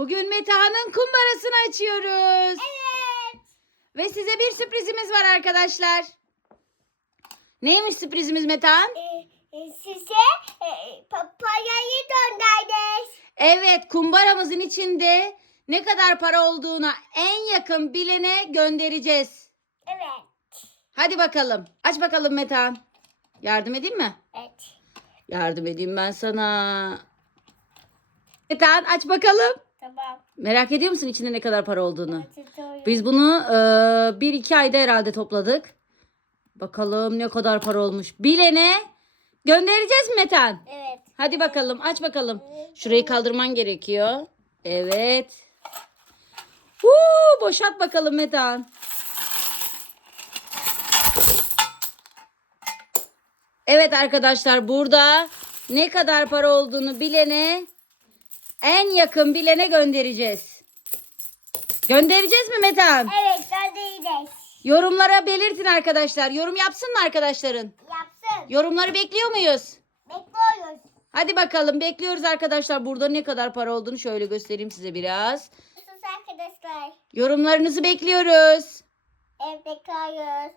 Bugün Meta'nın kumbarasını açıyoruz. Evet. Ve size bir sürprizimiz var arkadaşlar. Neymiş sürprizimiz Metehan? Ee, e, size e, papayayı gönderdik. Evet kumbaramızın içinde ne kadar para olduğuna en yakın bilene göndereceğiz. Evet. Hadi bakalım. Aç bakalım Metehan. Yardım edeyim mi? Evet. Yardım edeyim ben sana. Metehan aç bakalım. Tamam. Merak ediyor musun içinde ne kadar para olduğunu? Biz bunu e, bir iki ayda herhalde topladık. Bakalım ne kadar para olmuş. Bilene göndereceğiz mi Metehan? Evet. Hadi bakalım aç bakalım. Şurayı kaldırman gerekiyor. Evet. Huu, boşalt bakalım Metehan. Evet arkadaşlar burada ne kadar para olduğunu bilene en yakın bilene göndereceğiz. Göndereceğiz mi Metehan? Evet gönderdik. Yorumlara belirtin arkadaşlar. Yorum yapsın mı arkadaşların? Yapsın. Yorumları bekliyor muyuz? Bekliyoruz. Hadi bakalım bekliyoruz arkadaşlar. Burada ne kadar para olduğunu şöyle göstereyim size biraz. Sus arkadaşlar. Yorumlarınızı bekliyoruz. Evet bekliyoruz.